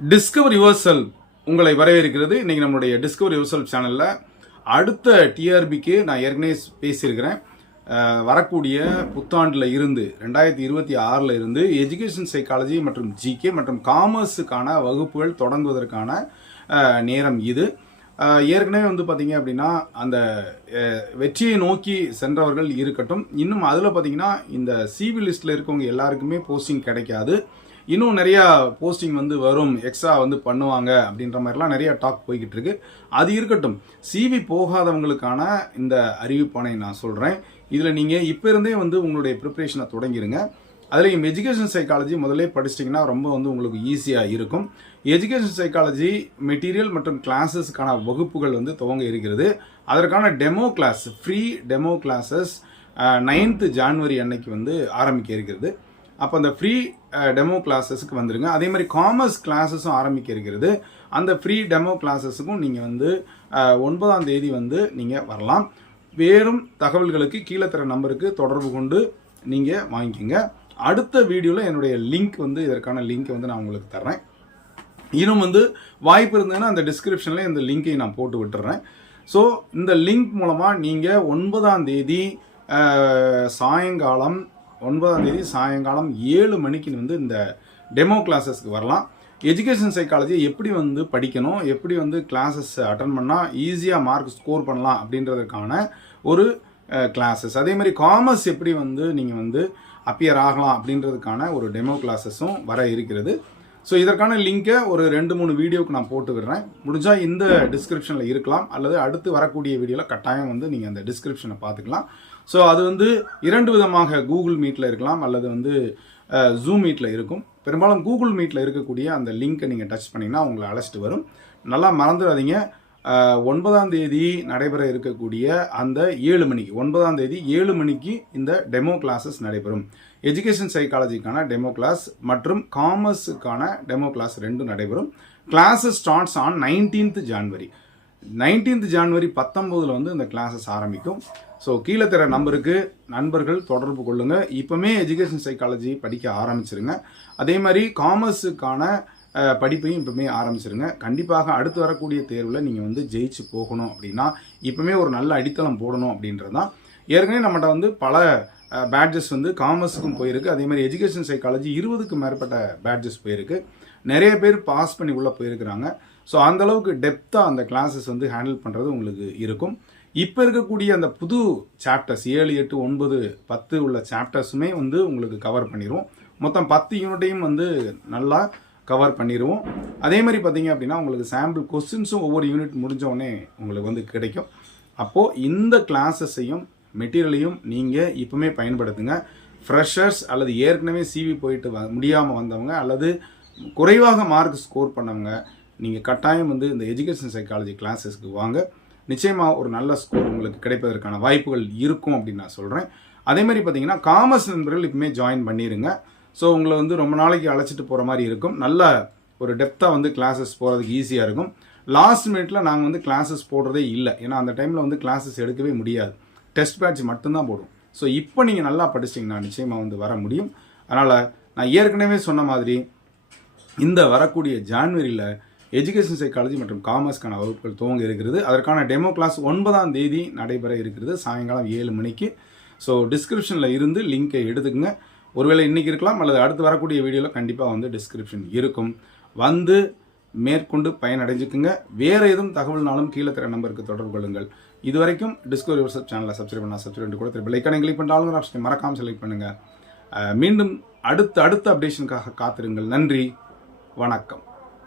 Discover யுவர்செல் உங்களை வரவேற்கிறது. இன்னைக்கு நம்மளுடைய டிஸ்கவர் யுவர்செல் சேனலில் அடுத்த டிஆர்பிக்கு நான் ஏற்கனவே பேசியிருக்கிறேன். வரக்கூடிய புத்தாண்டில் இருந்து ரெண்டாயிரத்தி இருபத்தி ஆறில் இருந்து எஜுகேஷன் சைக்காலஜி மற்றும் ஜிகே மற்றும் காமர்ஸுக்கான வகுப்புகள் தொடங்குவதற்கான நேரம் இது. ஏற்கனவே வந்து பார்த்தீங்க அப்படின்னா அந்த வெற்றியை நோக்கி சென்றவர்கள் இருக்கட்டும். இன்னும் அதில் பார்த்தீங்கன்னா இந்த சிவி லிஸ்ட்டில் இருக்கவங்க எல்லாருக்குமே போஸ்டிங் கிடைக்காது. இன்னும் நிறையா போஸ்டிங் வந்து வரும் எக்ஸ்ட்ரா வந்து பண்ணுவாங்க அப்படின்ற மாதிரிலாம் நிறையா டாக் போய்கிட்டு இருக்கு. அது இருக்கட்டும் சிவி போகாதவங்களுக்கான இந்த அறிவிப்பானை நான் சொல்கிறேன் இதில் நீங்கள் இப்போ இருந்தே வந்து உங்களுடைய ப்ரிப்பரேஷனை தொடங்கிருங்க. அதுலேயும் எஜுகேஷன் சைக்காலஜி முதல்ல படிச்சிட்டிங்கன்னா ரொம்ப வந்து உங்களுக்கு ஈஸியாக இருக்கும். எஜுகேஷன் சைக்காலஜி மெட்டீரியல் மற்றும் கிளாஸஸ்க்கான வகுப்புகள் வந்து துவங்க இருக்கிறது. அதற்கான demo class free demo classes ninth January அன்னைக்கு வந்து ஆரம்பிக்க இருக்கிறது. அப்போ அந்த ஃப்ரீ டெமோ கிளாஸஸுக்கு வந்துடுங்க அதே மாதிரி காமர்ஸ் கிளாஸஸும் ஆரம்பிக்க இருக்கிறது அந்த ஃப்ரீ டெமோ கிளாஸஸுக்கும் நீங்கள் வந்து ஒன்பதாம் தேதி வந்து நீங்கள் வரலாம். வேறும் தகவல்களுக்கு கீழே தர நம்பருக்கு தொடர்பு கொண்டு நீங்கள் வாங்கிக்கோங்க. அடுத்த வீடியோவில் என்னுடைய லிங்க் வந்து இதற்கான லிங்க்கை வந்து நான் உங்களுக்கு தர்றேன். இன்னும் வந்து வாய்ப்பு இருந்ததுன்னா அந்த டிஸ்கிரிப்ஷனில் இந்த லிங்கை நான் போட்டு விட்டுறேன். ஸோ இந்த லிங்க் மூலமாக நீங்கள் ஒன்பதாம் தேதி சாயங்காலம் ஒன்பதாம் தேதி சாயங்காலம் ஏழு மணிக்கு வந்து இந்த டெமோ கிளாஸஸ்க்கு வரலாம். எஜுகேஷன் சைக்காலஜி எப்படி வந்து படிக்கணும் எப்படி வந்து கிளாஸஸ் அட்டன் பண்ணால் ஈஸியாக மார்க் ஸ்கோர் பண்ணலாம் அப்படின்றதுக்கான ஒரு கிளாஸஸ் அதே மாதிரி காமர்ஸ் எப்படி வந்து நீங்கள் வந்து அப்பியர் ஆகலாம் அப்படின்றதுக்கான ஒரு டெமோ கிளாஸஸும் வர இருக்கிறது. ஸோ இதற்கான லிங்கை ஒரு ரெண்டு மூணு வீடியோக்கு நான் போட்டு விடுறேன் முடிஞ்சால் இந்த டிஸ்கிரிப்ஷனில் இருக்கலாம். அல்லது அடுத்து வரக்கூடிய வீடியோவில் கட்டாயம் வந்து நீங்கள் அந்த டிஸ்கிரிப்ஷனை பார்த்துக்கலாம். ஸோ அது வந்து இரண்டு விதமாக கூகுள் மீட்டில் இருக்கலாம். அல்லது வந்து ஜூம் மீட்டில் இருக்கும். பெரும்பாலும் கூகுள் மீட்டில் இருக்கக்கூடிய அந்த லிங்க்கை நீங்கள் டச் பண்ணிங்கன்னா உங்களை அழைச்சிட்டு வரும். நல்லா மறந்துடாதீங்க. ஒன்பதாம் தேதி நடைபெற இருக்கக்கூடிய அந்த ஏழு மணிக்கு ஒன்பதாம் தேதி ஏழு மணிக்கு இந்த டெமோ கிளாஸஸ் நடைபெறும். எஜுகேஷன் சைக்காலஜிக்கான டெமோ கிளாஸ் மற்றும் காமர்ஸுக்கான டெமோ கிளாஸ் ரெண்டும் நடைபெறும். Classes starts on nineteenth January nineteenth January பத்தொம்போதில் வந்து இந்த கிளாஸஸ் ஆரம்பிக்கும். ஸோ கீழே தர நம்பருக்கு நண்பர்கள் தொடர்பு கொள்ளுங்கள் இப்போமே எஜுகேஷன் சைக்காலஜி படிக்க ஆரம்பிச்சிருங்க. அதே மாதிரி காமர்ஸுக்கான படிப்பையும் இப்போமே ஆரம்பிச்சிருங்க. கண்டிப்பாக அடுத்து வரக்கூடிய தேர்வில் நீங்கள் வந்து ஜெயிச்சு போகணும் அப்படின்னா இப்போமே ஒரு நல்ல அடித்தளம் போடணும் அப்படின்றது தான். ஏற்கனவே நம்மகிட்ட வந்து பல பேட்ஜஸ் வந்து காமர்ஸுக்கும் போயிருக்கு. அதே மாதிரி எஜுகேஷன் சைக்காலஜி இருபதுக்கும் மேற்பட்ட பேட்ஜஸ் போயிருக்கு. நிறைய பேர் பாஸ் பண்ணி உள்ளே போயிருக்கிறாங்க. ஸோ அந்த அளவுக்கு டெப்த்தாக அந்த கிளாஸஸ் வந்து ஹேண்டில் பண்ணுறது உங்களுக்கு இருக்கும். இப்போ இருக்கக்கூடிய அந்த புது சாப்டர்ஸ் ஏழு எட்டு ஒன்பது பத்து உள்ள சாப்டர்ஸுமே வந்து உங்களுக்கு கவர் பண்ணிடுவோம் மொத்தம் பத்து யூனிட்டையும் வந்து நல்லா கவர் பண்ணிடுவோம் அதே மாதிரி பார்த்தீங்க அப்படின்னா உங்களுக்கு சாம்பிள் கொஸ்டின்ஸும் ஒவ்வொரு யூனிட் முடிஞ்சோடனே உங்களுக்கு வந்து கிடைக்கும். அப்போது இந்த கிளாஸஸையும் மெட்டீரியலையும் நீங்கள் இப்போவுமே பயன்படுத்துங்க. ஃப்ரெஷர்ஸ் அல்லது ஏற்கனவே சிவி போயிட்டு வ முடியாமல் வந்தவங்க அல்லது குறைவாக மார்க் ஸ்கோர் பண்ணவங்க நீங்கள் கட்டாயம் வந்து இந்த எஜுகேஷன் சைக்காலஜி கிளாஸஸ்க்கு வாங்க. நிச்சயமாக ஒரு நல்ல ஸ்கோர் உங்களுக்கு கிடைப்பதற்கான வாய்ப்புகள் இருக்கும் அப்படின்னு நான் சொல்கிறேன் அதே மாதிரி பார்த்தீங்கன்னா காமர்ஸ் நண்பர்கள் இப்பவுமே ஜாயின் பண்ணிடுங்க ஸோ உங்களை வந்து ரொம்ப நாளைக்கு அழைச்சிட்டு போகிற மாதிரி இருக்கும். நல்ல ஒரு டெப்த்தாக வந்து கிளாஸஸ் போகிறதுக்கு ஈஸியாக இருக்கும். லாஸ்ட் மினிட்ல நாங்கள் வந்து கிளாஸஸ் போடுறதே இல்லை. ஏன்னா அந்த டைமில் வந்து கிளாஸஸ் எடுக்கவே முடியாது. டெஸ்ட் பேட்ச் மட்டும்தான் போடும் ஸோ இப்போ நீங்கள் நல்லா படிச்சிங்கன்னா நிச்சயமாக வந்து வர முடியும். அதனால் நான் ஏற்கனவே சொன்ன மாதிரி இந்த வரக்கூடிய ஜான்வரியில் எஜுகேஷன் சைக்காலஜி மற்றும் காமர்ஸ்க்கான வகுப்புகள் துவங்க இருக்கிறது. அதற்கான டெமோ கிளாஸ் ஒன்பதாம் தேதி நடைபெற இருக்கிறது. சாயங்காலம் ஏழு மணிக்கு. ஸோ டிஸ்கிரிப்ஷனில் இருந்து லிங்கை எடுத்துக்கங்க. ஒருவேளை இன்றைக்கி இருக்கலாம் அல்லது அடுத்து வரக்கூடிய வீடியோவில் கண்டிப்பாக வந்து டிஸ்கிரிப்ஷன் இருக்கும். வந்து மேற்கொண்டு பயனடைஞ்சுக்குங்க. வேறு எதுவும் தகவல்னாலும் கீழே தர நம்பருக்கு தொடர்பு கொள்ளுங்கள். இதுவரைக்கும் டிஸ்கவரி வாட்ஸ்அப் சேனலை சப்ஸ்கிரைப் பண்ணால் சப்ஸ்கிரைப் கூட திரு பெல்லைக்கான கிளிக் பண்ணாலும் ஆப்ஷன் மறக்காமல் செலக்ட் பண்ணுங்கள் மீண்டும் அடுத்த அடுத்த அப்டேஷனுக்காக காத்திருங்கள். நன்றி. வணக்கம்.